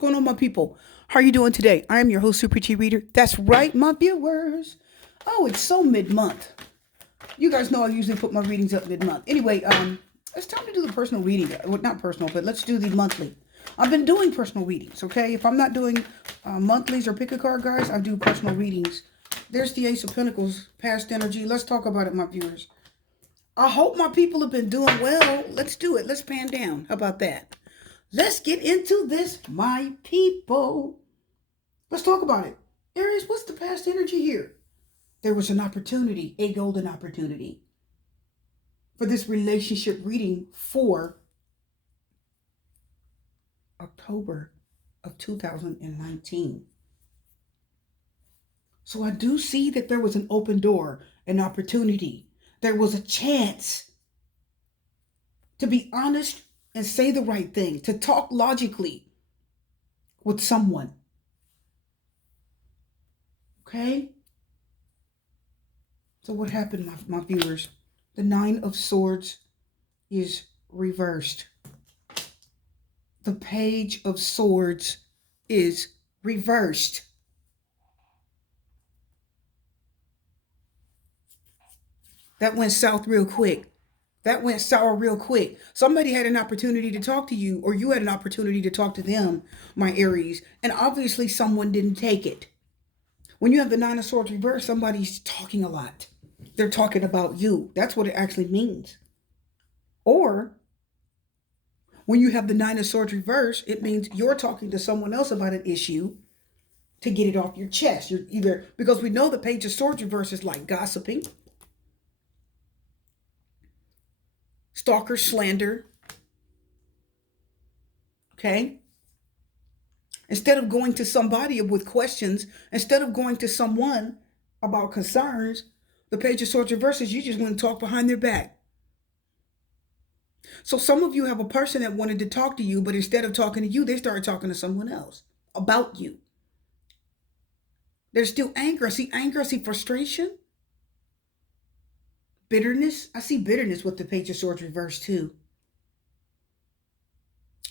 going on, my people? How are you doing today? I am your host, Super T Reader. That's right, my viewers. Oh, it's so mid-month. You guys know I usually put my readings up mid-month. Anyway, it's time to do the personal reading. Well, not personal, but let's do the monthly. I've been doing personal readings, okay? If I'm not doing monthlies or pick a card, guys, I do personal readings. There's the Ace of Pentacles, past energy. Let's talk about it, my viewers. I hope my people have been doing well. Let's do it. Let's pan down. How about that? Let's get into this, my people. Let's talk about it. Aries, what's the past energy here? There was an opportunity, a golden opportunity for this relationship reading for October of 2019. So I do see that there was an open door, an opportunity. There was a chance to be honest and say the right thing, to talk logically with someone. Okay? So what happened, my viewers? The Nine of Swords is reversed. The Page of Swords is reversed. That went south real quick. That went sour real quick. Somebody had an opportunity to talk to you, or you had an opportunity to talk to them, my Aries, and obviously someone didn't take it. When you have the Nine of Swords reversed, somebody's talking a lot. They're talking about you. That's what it actually means. Or when you have the Nine of Swords reversed, it means you're talking to someone else about an issue to get it off your chest. You're either, because we know the Page of Swords reversed is like gossiping, stalker, slander. Okay? Instead of going to somebody with questions, instead of going to someone about concerns, the Page of Swords reverses, you just want to talk behind their back. So some of you have a person that wanted to talk to you, but instead of talking to you, they started talking to someone else about you. There's still anger. I see anger. I see frustration. Bitterness. I see bitterness with the Page of Swords reversed too.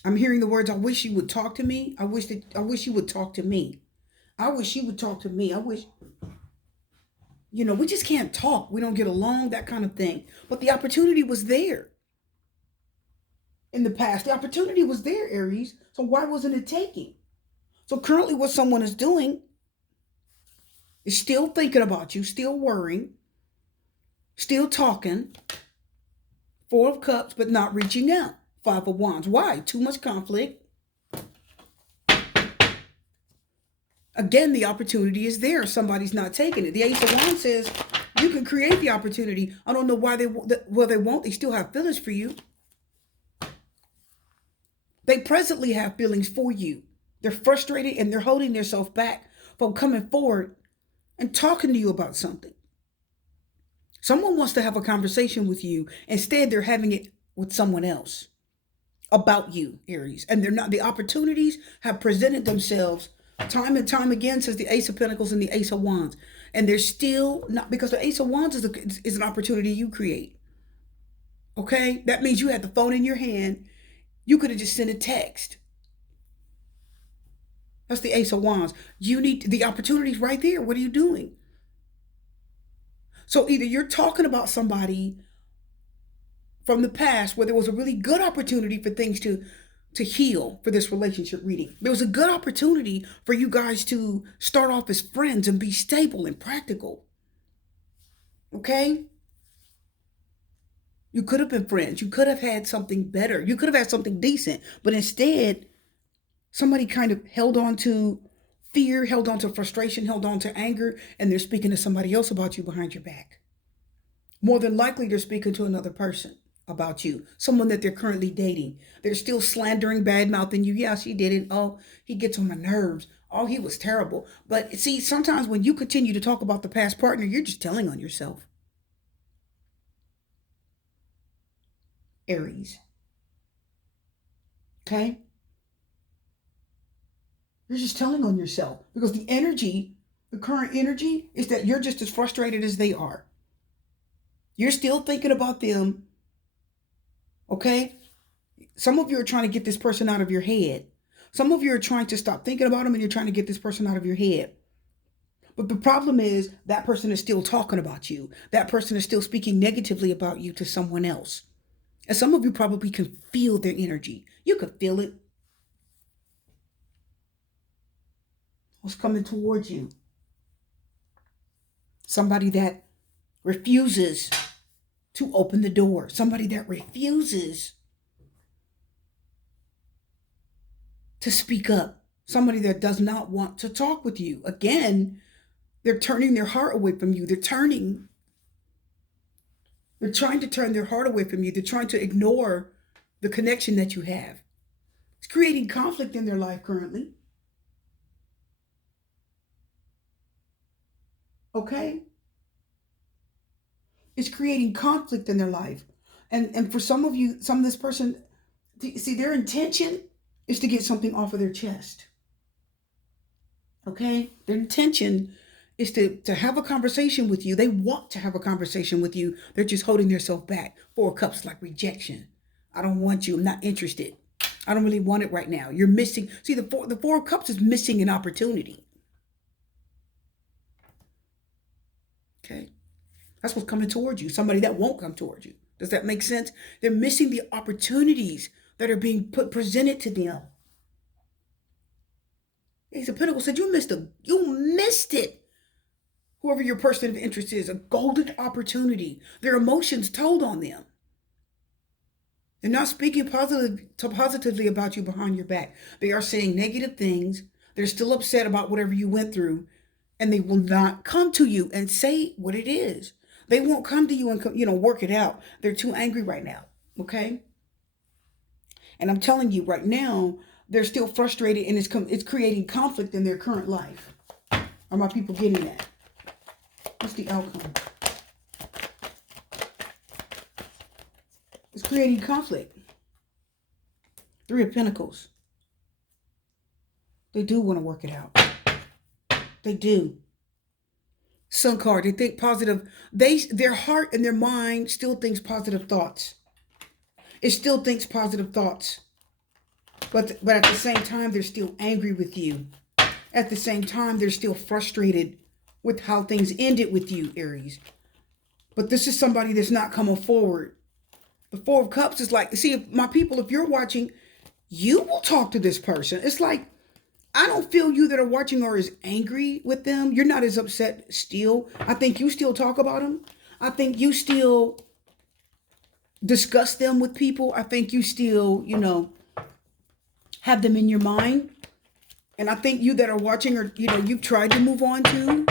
I'm hearing the words, I wish you would talk to me. I wish you would talk to me. I wish you would talk to me. I wish, we just can't talk. We don't get along, that kind of thing. But the opportunity was there in the past. The opportunity was there, Aries. So why wasn't it taken? So currently what someone is doing is still thinking about you, still worrying, still talking. Four of Cups, but not reaching out. Five of Wands. Why? Too much conflict. Again, the opportunity is there. Somebody's not taking it. The Ace of Wands says you can create the opportunity. I don't know why they won't. They still have feelings for you. They presently have feelings for you. They're frustrated and they're holding themselves back from coming forward and talking to you about something. Someone wants to have a conversation with you. Instead, they're having it with someone else about you, Aries. And they're not, the opportunities have presented themselves time and time again, says the Ace of Pentacles and the Ace of Wands. And they're still not, because the Ace of Wands is an opportunity you create. Okay? That means you had the phone in your hand. You could have just sent a text. That's the Ace of Wands. You need, the opportunity's right there. What are you doing? So either you're talking about somebody from the past where there was a really good opportunity for things to heal for this relationship reading. There was a good opportunity for you guys to start off as friends and be stable and practical. Okay? You could have been friends. You could have had something better. You could have had something decent. But instead, somebody kind of held on to fear, held on to frustration, held on to anger, and they're speaking to somebody else about you behind your back. More than likely, they're speaking to another person about you, someone that they're currently dating. They're still slandering, bad-mouthing you. Yeah, she did it. Oh, he gets on my nerves. Oh, he was terrible. But see, sometimes when you continue to talk about the past partner, you're just telling on yourself. Aries. Okay? You're just telling on yourself because the energy, the current energy, is that you're just as frustrated as they are. You're still thinking about them. Okay? Some of you are trying to get this person out of your head. Some of you are trying to stop thinking about them and you're trying to get this person out of your head. But the problem is that person is still talking about you. That person is still speaking negatively about you to someone else. And some of you probably can feel their energy. You could feel it. What's coming towards you? Somebody that refuses to open the door. Somebody that refuses to speak up. Somebody that does not want to talk with you. Again, they're turning their heart away from you. They're trying to turn their heart away from you. They're trying to ignore the connection that you have. It's creating conflict in their life currently. Okay? It's creating conflict in their life. And for some of you, some of this person, see, their intention is to get something off of their chest. Okay? Their intention is to have a conversation with you. They want to have a conversation with you. They're just holding themselves back. Four of Cups, like rejection. I don't want you. I'm not interested. I don't really want it right now. You're missing. See, the Four of Cups is missing an opportunity. Okay? That's what's coming towards you. Somebody that won't come towards you. Does that make sense? They're missing the opportunities that are being presented to them. Ace of Pentacles said, you missed it. Whoever your person of interest is, a golden opportunity. Their emotions told on them. They're not speaking positively about you behind your back. They are saying negative things. They're still upset about whatever you went through, and they will not come to you and say what it is. They won't come to you and work it out. They're too angry right now. Okay? And I'm telling you right now, they're still frustrated, and it's creating conflict in their current life. Are my people getting that? What's the outcome? It's creating conflict. Three of Pentacles. They do want to work it out. They do. Sun card. They think positive. Their heart and their mind still thinks positive thoughts. It still thinks positive thoughts. But at the same time, they're still angry with you. At the same time, they're still frustrated with how things ended with you, Aries. But this is somebody that's not coming forward. The Four of Cups is like, see, my people, if you're watching, you will talk to this person. It's like, I don't feel you that are watching are as angry with them. You're not as upset still. I think you still talk about them. I think you still discuss them with people. I think you still, have them in your mind. And I think you that are watching are, you've tried to move on too.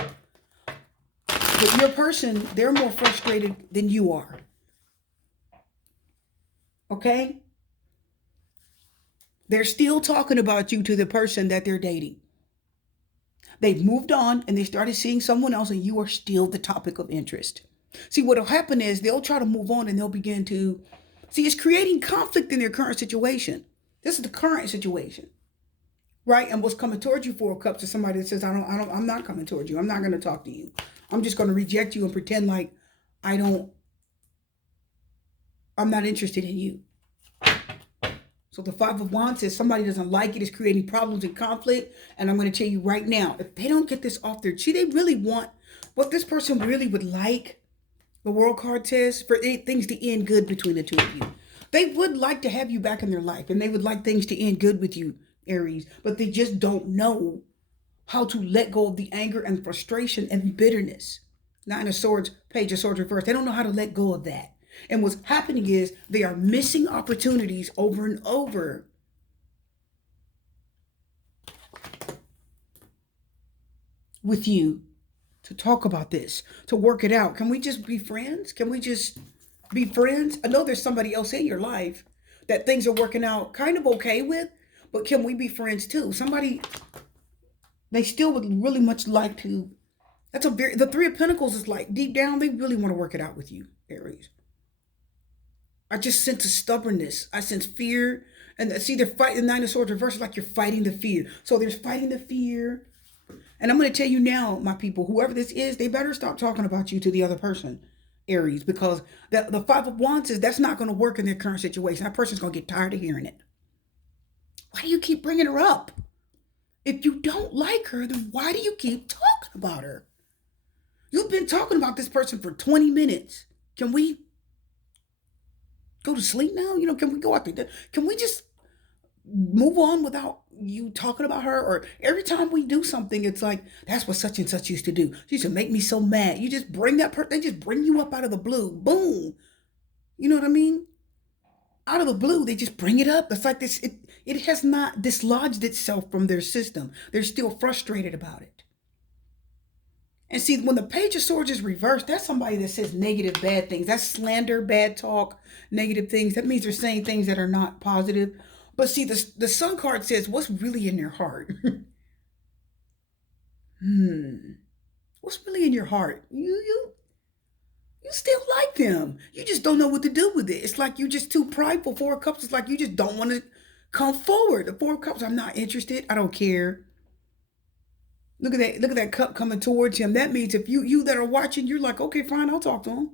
But your person, they're more frustrated than you are. Okay? They're still talking about you to the person that they're dating. They've moved on and they started seeing someone else, and you are still the topic of interest. See, what'll happen is they'll try to move on and they'll begin to see, it's creating conflict in their current situation. This is the current situation. Right? And what's coming towards you, Four of Cups, is somebody that says, I'm not coming towards you. I'm not going to talk to you. I'm just going to reject you and pretend like I'm not interested in you. So the Five of Wands says somebody doesn't like it. It's creating problems and conflict. And I'm going to tell you right now, if they don't get this off their, they really want what this person really would like. The World card says for things to end good between the two of you. They would like to have you back in their life, and they would like things to end good with you, Aries, but they just don't know how to let go of the anger and frustration and bitterness. Nine of Swords, Page of Swords reversed. They don't know how to let go of that. And what's happening is they are missing opportunities over and over. With you to talk about this, to work it out. Can we just be friends? Can we just be friends? I know there's somebody else in your life that things are working out kind of okay with, but can we be friends too? Somebody, they still would really much like to. The Three of Pentacles is like deep down, they really want to work it out with you, Aries. I just sense a stubbornness. I sense fear. And see, they're fighting the Nine of Swords reversed, like you're fighting the fear. So there's fighting the fear. And I'm going to tell you now, my people, whoever this is, they better stop talking about you to the other person, Aries, because the Five of Wands says that's not going to work in their current situation. That person's going to get tired of hearing it. Why do you keep bringing her up? If you don't like her, then why do you keep talking about her? You've been talking about this person for 20 minutes. Can we go to sleep now? Can we go out there? Can we just move on without you talking about her? Or every time we do something, it's like, that's what such and such used to do. She used to make me so mad. You just bring that person, they just bring you up out of the blue. Boom. You know what I mean? Out of the blue, they just bring it up. It's like this, it has not dislodged itself from their system. They're still frustrated about it. And see, when the Page of Swords is reversed, that's somebody that says negative, bad things. That's slander, bad talk, negative things. That means they're saying things that are not positive. But see, the Sun card says, what's really in your heart? What's really in your heart? You still like them. You just don't know what to do with it. It's like you're just too prideful. Four of Cups, it's like you just don't want to come forward. The Four of Cups, I'm not interested. I don't care. Look at that cup coming towards him. That means if you that are watching, you're like, okay, fine, I'll talk to him.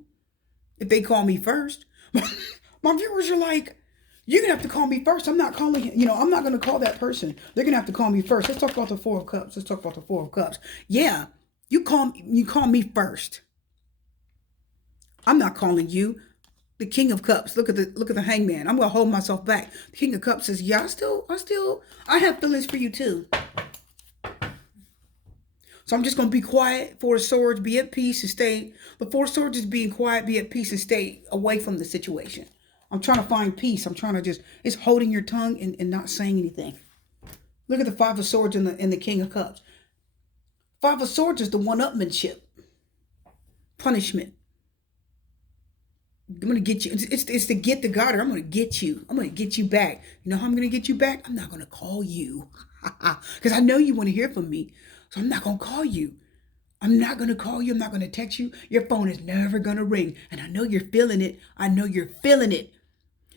If they call me first. My viewers are like, you're gonna have to call me first. I'm not calling him, I'm not gonna call that person. They're gonna have to call me first. Let's talk about the Four of Cups. Let's talk about the Four of Cups. Yeah, you call me first. I'm not calling you. The King of Cups. Look at the Hangman. I'm gonna hold myself back. The King of Cups says, yeah, I have feelings for you too. So I'm just going to be quiet. Four of Swords, be at peace and stay. The Four of Swords is being quiet, be at peace and stay away from the situation. I'm trying to find peace. I'm trying to it's holding your tongue and not saying anything. Look at the Five of Swords and the King of Cups. Five of Swords is the one-upmanship. Punishment. I'm going to get you. It's to get the God. I'm going to get you. I'm going to get you back. You know how I'm going to get you back? I'm not going to call you. Because I know you want to hear from me. So I'm not going to call you. I'm not going to call you. I'm not going to text you. Your phone is never going to ring. And I know you're feeling it. I know you're feeling it.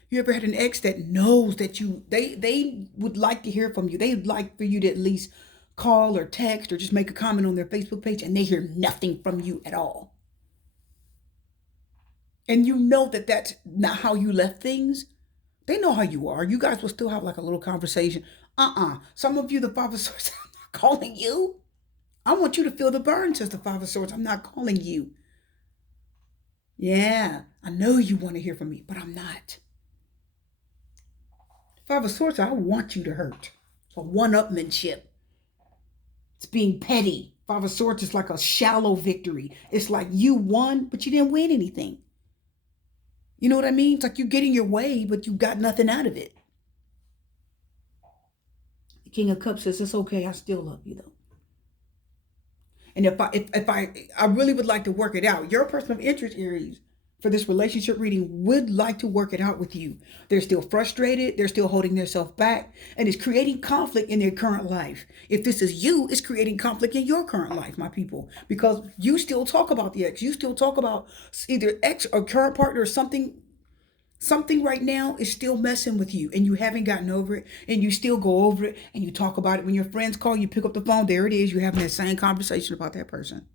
You ever had an ex that knows that they would like to hear from you? They'd like for you to at least call or text or just make a comment on their Facebook page and they hear nothing from you at all. And you know that that's not how you left things. They know how you are. You guys will still have like a little conversation. Some of you, the Five of Swords, I'm not calling you. I want you to feel the burn, says the Five of Swords. I'm not calling you. Yeah, I know you want to hear from me, but I'm not. Five of Swords, I want you to hurt. It's a one-upmanship. It's being petty. Five of Swords is like a shallow victory. It's like you won, but you didn't win anything. You know what I mean? It's like you're getting your way, but you got nothing out of it. The King of Cups says, it's okay. I still love you, though. And if I really would like to work it out, your person of interest, Aries, for this relationship reading would like to work it out with you. They're still frustrated. They're still holding themselves back. And it's creating conflict in their current life. If this is you, it's creating conflict in your current life, my people. Because you still talk about the ex. You still talk about either ex or current partner or something. Something right now is still messing with you and you haven't gotten over it and you still go over it and you talk about it. When your friends call, you pick up the phone. There it is. You're having that same conversation about that person.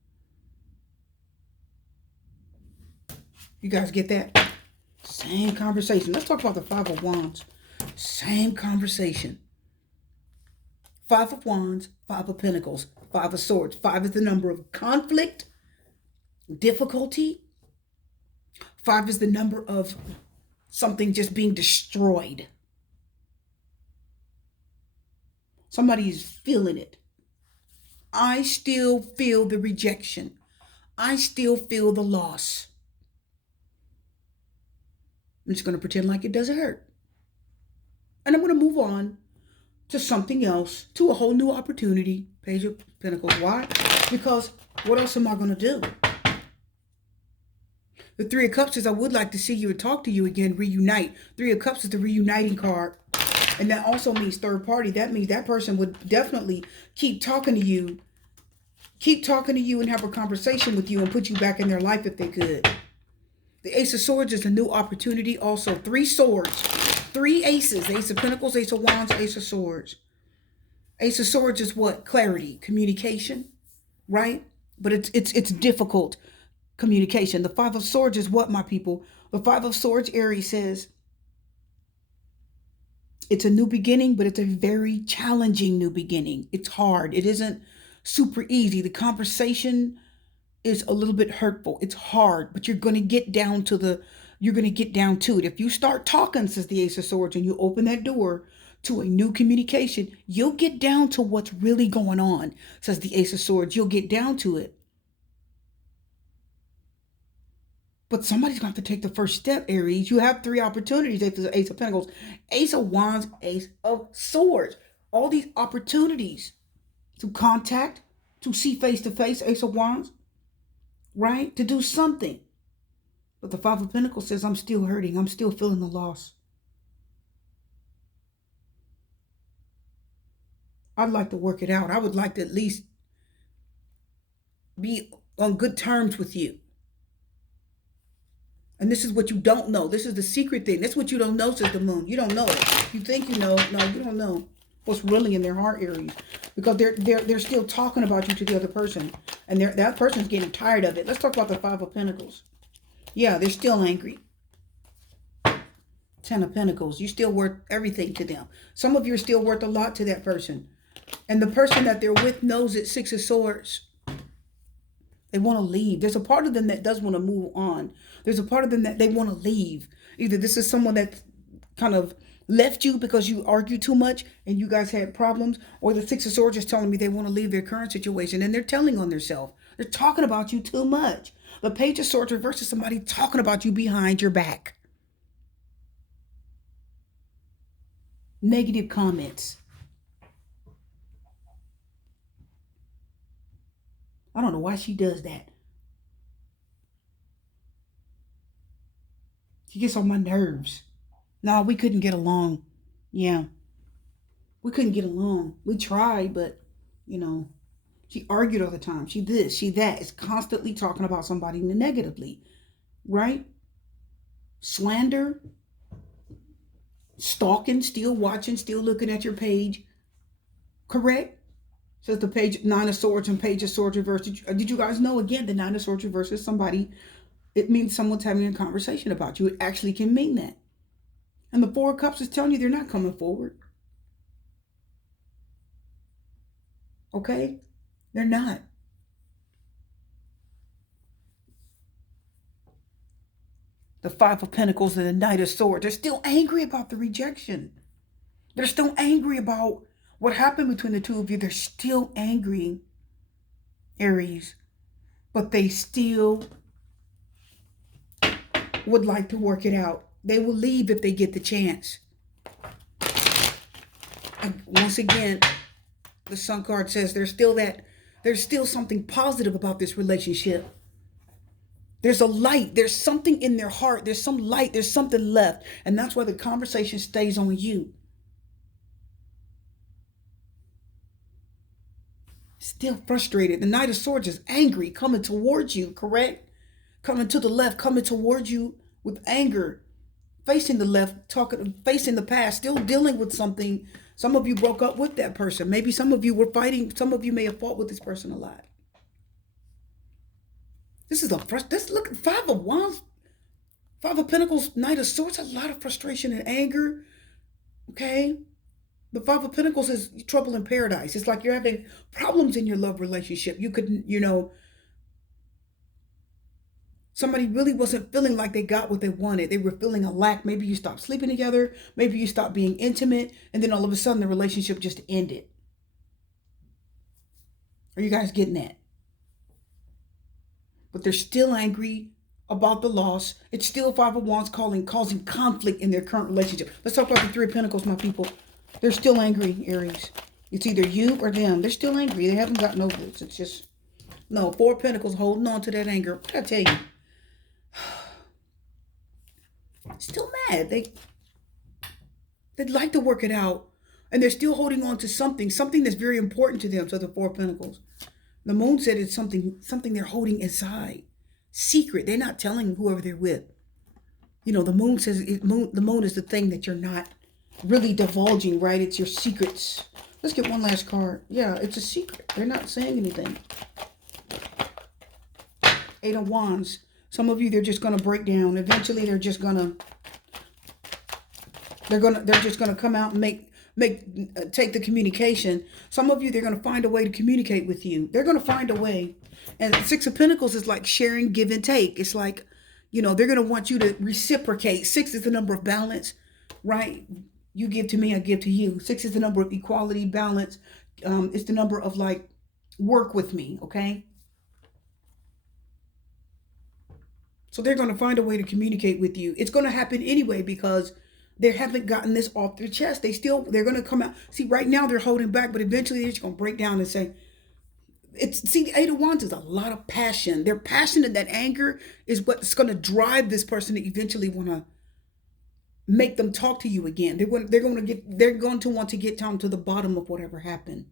You guys get that? Same conversation. Let's talk about the Five of Wands. Same conversation. Five of Wands, Five of Pentacles, Five of Swords. Five is the number of conflict, difficulty. Five is the number of something just being destroyed. Somebody's feeling it. I still feel the rejection. I still feel the loss. I'm just going to pretend like it doesn't hurt. And I'm going to move on to something else, to a whole new opportunity. Page of Pentacles. Why? Because what else am I going to do? The Three of Cups says, I would like to see you and talk to you again, reunite. Three of Cups is the reuniting card. And that also means third party. That means that person would definitely keep talking to you and have a conversation with you and put you back in their life if they could. The Ace of Swords is a new opportunity. Also, three swords, three aces. Ace of Pentacles, Ace of Wands, Ace of Swords. Ace of Swords is what? Clarity, communication, right? But it's difficult communication. The Five of Swords is what, my people? The Five of Swords, Aries says, It's a new beginning, but it's a very challenging new beginning. It's hard. It isn't super easy. The conversation is a little bit hurtful. It's hard, but you're going to get down to it. If you start talking, says the Ace of Swords, and you open that door to a new communication, you'll get down to what's really going on, says the Ace of Swords. You'll get down to it. But somebody's going to have to take the first step, Aries. You have three opportunities. Ace of Pentacles, Ace of Wands, Ace of Swords. All these opportunities to contact, to see face to face, Ace of Wands, right? To do something. But the Five of Pentacles says, I'm still hurting. I'm still feeling the loss. I'd like to work it out. I would like to at least be on good terms with you. And this is what you don't know. This is the secret thing. That's what you don't know, says the moon. You don't know it. You think you know. No, you don't know what's really in their heart, Aries. Because they're still talking about you to the other person. And that person's getting tired of it. Let's talk about the Five of Pentacles. Yeah, they're still angry. Ten of Pentacles. You're still worth everything to them. Some of you are still worth a lot to that person. And the person that they're with knows it. Six of Swords. They want to leave. There's a part of them that does want to move on. There's a part of them that they want to leave. Either this is someone that kind of left you because you argued too much and you guys had problems, or the Six of Swords is telling me they want to leave their current situation and they're telling on themselves. They're talking about you too much. The Page of Swords reverse is somebody talking about you behind your back. Negative comments. I don't know why she does that. She gets on my nerves. No, we couldn't get along. Yeah. We couldn't get along. We tried, but, she argued all the time. She this, she that. Is constantly talking about somebody negatively. Right? Slander. Stalking, still watching, still looking at your page. Correct? Says the page, Nine of Swords and Page of Swords reverse. Did you guys know, again, the Nine of Swords reverse is somebody, it means someone's having a conversation about you. It actually can mean that. And the Four of Cups is telling you they're not coming forward. Okay? They're not. The Five of Pentacles and the Knight of Swords. They're still angry about the rejection. They're still angry about what happened between the two of you. They're still angry, Aries. But they still would like to work it out. They will leave if they get the chance. And once again, the Sun card says there's still something positive about this relationship. There's a light. There's something in their heart. There's some light. There's something left. And that's why the conversation stays on you. Still frustrated. The Knight of Swords is angry, coming towards you, correct? Coming to the left, coming towards you with anger. Facing the left, facing the past, still dealing with something. Some of you broke up with that person. Maybe some of you were fighting. Some of you may have fought with this person a lot. This is look, Five of Wands, Five of Pentacles, Knight of Swords, a lot of frustration and anger. Okay? The Five of Pentacles is trouble in paradise. It's like you're having problems in your love relationship. You could, somebody really wasn't feeling like they got what they wanted. They were feeling a lack. Maybe you stopped sleeping together. Maybe you stopped being intimate. And then all of a sudden the relationship just ended. Are you guys getting that? But they're still angry about the loss. It's still Five of Wands causing conflict in their current relationship. Let's talk about the Three of Pentacles, my people. They're still angry, Aries. It's either you or them. They're still angry. They haven't gotten over this. It's just, no, Four of Pentacles holding on to that anger. What did I tell you? Still mad. They'd like to work it out. And they're still holding on to something that's very important to them. So the Four of Pentacles. The moon said it's something they're holding inside. Secret. They're not telling whoever they're with. The moon says the moon is the thing that you're not really divulging, right? It's your secrets. Let's get one last card. Yeah, it's a secret. They're not saying anything. Eight of Wands. Some of you, they're just going to break down. Eventually, they're just going to They're just gonna come out and take the communication. Some of you, they're gonna find a way to communicate with you. They're gonna find a way. And Six of Pentacles is like sharing, give and take. It's like, they're gonna want you to reciprocate. Six is the number of balance, right? You give to me, I give to you. Six is the number of equality, balance. It's the number of like, work with me, okay? So they're going to find a way to communicate with you. It's going to happen anyway because they haven't gotten this off their chest. They're going to come out. See, right now they're holding back, but eventually they're just going to break down and say, the Eight of Wands is a lot of passion. Their passion and that anger is what's going to drive this person to eventually want to make them talk to you again. They're going to want to get down to the bottom of whatever happened.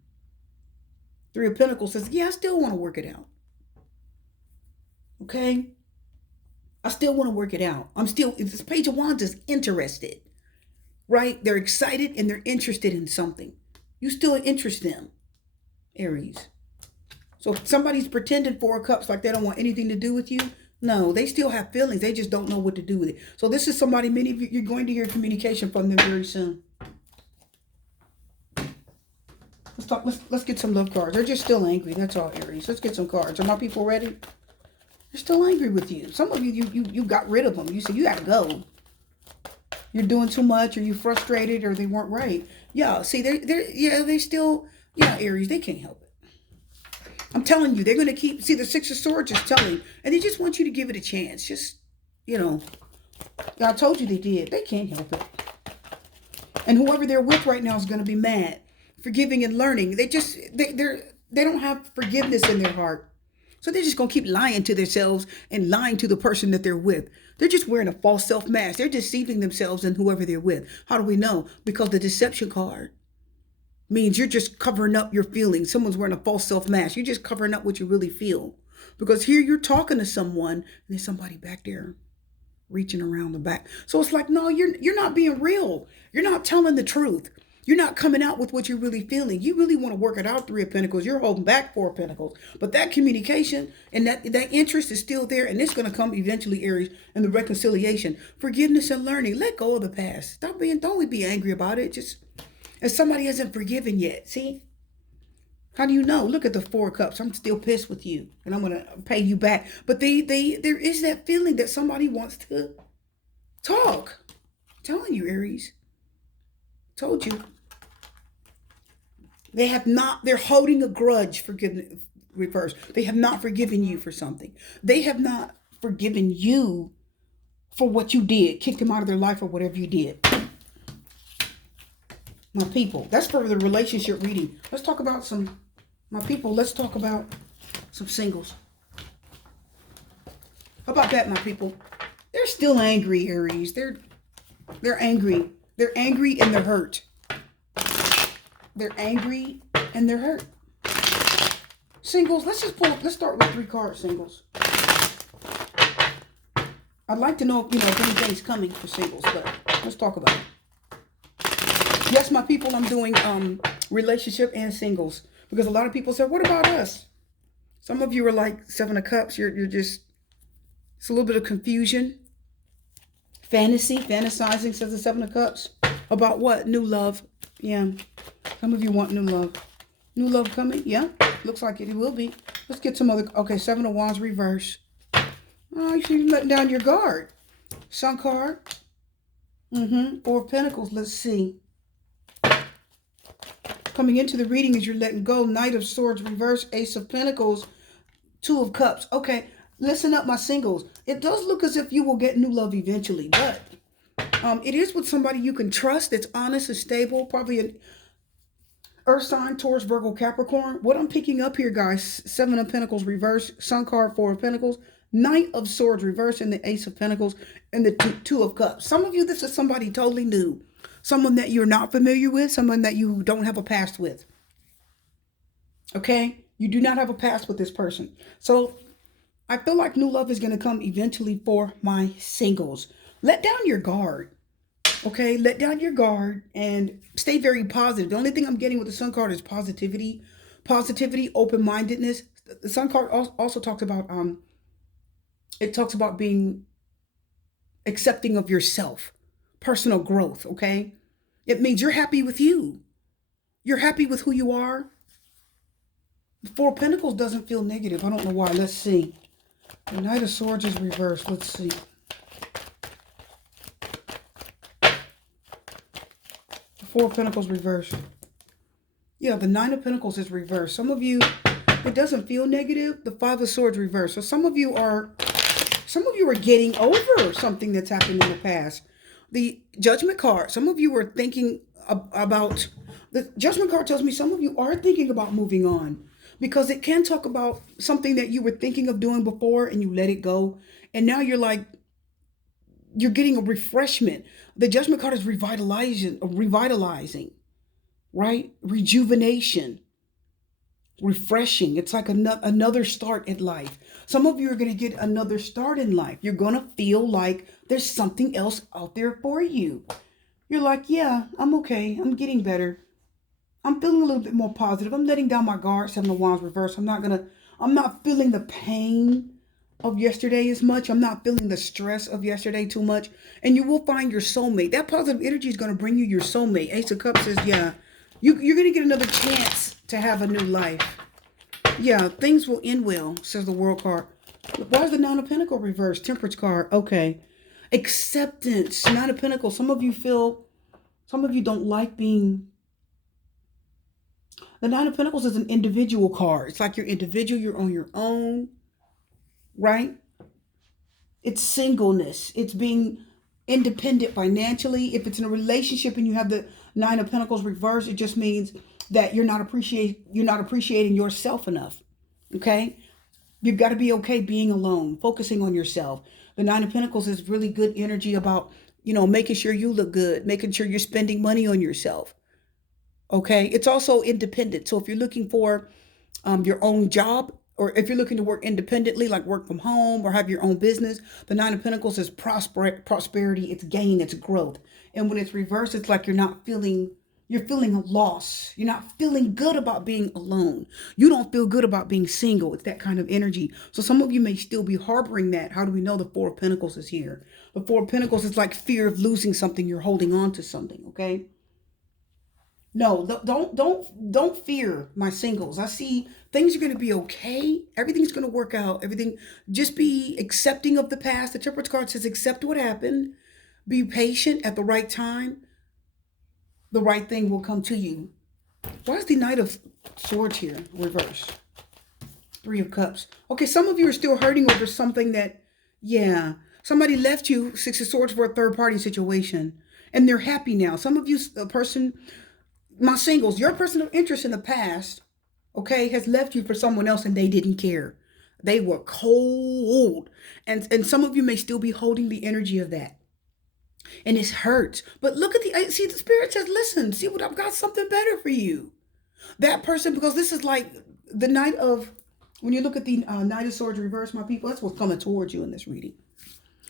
Three of Pentacles says, yeah, I still want to work it out. Okay? I still want to work it out. This Page of Wands is interested, right? They're excited and they're interested in something. You still interest them, Aries. So if somebody's pretending Four of Cups like they don't want anything to do with you, no, they still have feelings. They just don't know what to do with it. So this is somebody, many of you, you're going to hear communication from them very soon. Let's get some love cards. They're just still angry. That's all, Aries. Let's get some cards. Are my people ready? They're still angry with you. Some of you got rid of them. You said you got to go. You're doing too much, or you frustrated, or they weren't right. Yeah, see, they still, Aries, they can't help it. I'm telling you, they're going to keep, see, the Six of Swords is telling, and they just want you to give it a chance. Just, I told you they did. They can't help it. And whoever they're with right now is going to be mad. Forgiving and learning. They don't have forgiveness in their heart. So they're just going to keep lying to themselves and lying to the person that they're with. They're just wearing a false self-mask. They're deceiving themselves and whoever they're with. How do we know? Because the deception card means you're just covering up your feelings. Someone's wearing a false self-mask. You're just covering up what you really feel. Because here you're talking to someone and there's somebody back there reaching around the back. So it's like, no, you're not being real. You're not telling the truth. You're not coming out with what you're really feeling. You really want to work it out, Three of Pentacles. You're holding back Four of Pentacles. But that communication and that interest is still there. And it's going to come eventually, Aries, in the reconciliation. Forgiveness and learning. Let go of the past. Don't be angry about it. Just, and somebody hasn't forgiven yet. See? How do you know? Look at the Four of Cups. I'm still pissed with you. And I'm going to pay you back. But there is that feeling that somebody wants to talk. I'm telling you, Aries. Told you. They're holding a grudge, forgiveness, reverse. They have not forgiven you for something. They have not forgiven you for what you did, kicked them out of their life or whatever you did. My people, that's for the relationship reading. Let's talk about let's talk about some singles. How about that, my people? They're still angry, Aries. They're angry. They're angry and they're hurt. They're angry and they're hurt. Singles, let's start with 3 cards, singles. I'd like to know if anything's coming for singles, but let's talk about it. Yes, my people, I'm doing relationship and singles. Because a lot of people said, what about us? Some of you are like Seven of Cups. You're just, it's a little bit of confusion. Fantasizing, says the Seven of Cups. About what? New love. Yeah. Some of you want new love. New love coming? Yeah. Looks like it will be. Let's get some other. Okay, Seven of Wands reverse. Oh, you're letting down your guard. Sun card. Four of Pentacles. Let's see. Coming into the reading as you're letting go. Knight of Swords reverse. Ace of Pentacles. Two of Cups. Okay. Listen up, my singles. It does look as if you will get new love eventually, but it is with somebody you can trust, that's honest and stable, probably an Earth sign, Taurus, Virgo, Capricorn. What I'm picking up here, guys, Seven of Pentacles reverse, Sun card, Four of Pentacles, Knight of Swords reverse, and the Ace of Pentacles, and the Two of Cups. Some of you, this is somebody totally new. Someone that you're not familiar with, someone that you don't have a past with. Okay? You do not have a past with this person. So I feel like new love is going to come eventually for my singles. Let down your guard. Okay? Let down your guard and stay very positive. The only thing I'm getting with the Sun card is positivity. Positivity, open-mindedness. The Sun card also talks about, it talks about being accepting of yourself. personal growth, okay? It means you're happy with you. You're happy with who you are. The Four of Pentacles doesn't feel negative. I don't know why. Let's see. The Knight of Swords is reversed. Let's see. The Four of Pentacles reversed. Yeah, the Nine of Pentacles is reversed. Some of you, it doesn't feel negative. The Five of Swords reversed. So some of you are getting over something that's happened in the past. The Judgment card. Some of you are thinking about, the Judgment card tells me some of you are thinking about moving on, because it can talk about something that you were thinking of doing before and you let it go. And now you're like, you're getting a refreshment. The Judgment card is revitalizing, right? Rejuvenation, refreshing. It's like another start in life. Some of you are going to get another start in life. You're going to feel like there's something else out there for you. You're like, yeah, I'm okay. I'm getting better. I'm feeling a little bit more positive. I'm letting down my guard. Seven of Wands reverse. I'm not feeling the pain of yesterday as much. I'm not feeling the stress of yesterday too much. And you will find your soulmate. That positive energy is going to bring you your soulmate. Ace of Cups says, yeah, you're going to get another chance to have a new life. Yeah, things will end well, says the World card. Why is the Nine of Pentacles reversed? Temperance card. Okay. Acceptance. Nine of Pentacles. Some of you don't like being... The Nine of Pentacles is an individual card. It's like you're individual, you're on your own, right? It's singleness. It's being independent financially. If it's in a relationship and you have the Nine of Pentacles reversed, it just means that you're not appreciating yourself enough. Okay? You've got to be okay being alone, focusing on yourself. The Nine of Pentacles is really good energy about, making sure you look good, making sure you're spending money on yourself. Okay? It's also independent. So if you're looking for your own job, or if you're looking to work independently, like work from home or have your own business, the Nine of Pentacles is prosperity, it's gain, it's growth. And when it's reversed, it's like you're feeling a loss. You're not feeling good about being alone. You don't feel good about being single. It's that kind of energy. So some of you may still be harboring that. How do we know the Four of Pentacles is here? The Four of Pentacles is like fear of losing something. You're holding on to something, okay? No, don't fear, my singles. I see things are going to be okay. Everything's going to work out. Everything, just be accepting of the past. The Temperance card says accept what happened. Be patient. At the right time, the right thing will come to you. Why is the Knight of Swords here reversed? Three of Cups. Okay, some of you are still hurting over something that, yeah, somebody left you. Six of Swords for a third party situation, and they're happy now. Some of you, a person... My singles, your person of interest in the past, okay, has left you for someone else and they didn't care. They were cold. And some of you may still be holding the energy of that. And it hurts. But look at the Spirit says, listen, see what I've got, something better for you. That person, because this is like the Knight of, when you look at the Knight of Swords reverse, my people, that's what's coming towards you in this reading.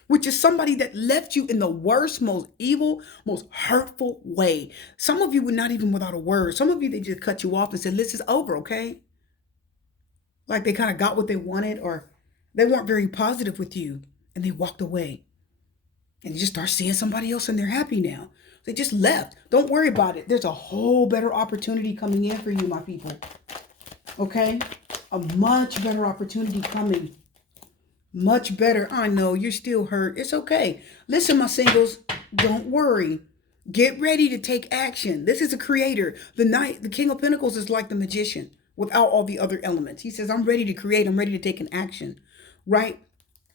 Which is somebody that left you in the worst, most evil, most hurtful way. Some of you were not even without a word. Some of you, they just cut you off and said, this is over, okay? Like they kind of got what they wanted, or they weren't very positive with you and they walked away. And you just start seeing somebody else and they're happy now. They just left. Don't worry about it. There's a whole better opportunity coming in for you, my people. Okay? A much better opportunity coming. Much better. I know you're still hurt. It's okay. Listen, my singles, don't worry. Get ready to take action. This is a creator. The King of Pentacles is like the magician without all the other elements. He says, I'm ready to create. I'm ready to take an action. Right?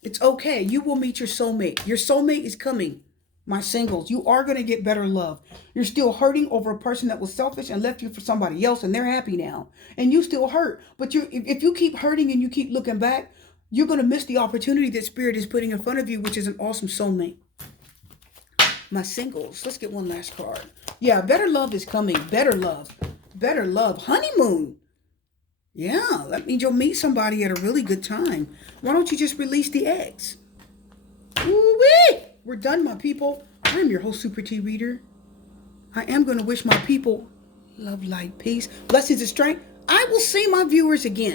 It's okay. You will meet your soulmate. Your soulmate is coming. My singles, you are going to get better love. You're still hurting over a person that was selfish and left you for somebody else, and they're happy now. And you still hurt. But if you keep hurting and you keep looking back, you're going to miss the opportunity that Spirit is putting in front of you, which is an awesome soulmate. My singles, let's get one last card. Yeah, better love is coming. Better love. Better love. Honeymoon. Yeah, that means you'll meet somebody at a really good time. Why don't you just release the eggs? Ooh-wee! We're done, my people. I'm your host, Super T Reader. I am going to wish my people love, light, peace, blessings, and strength. I will see my viewers again.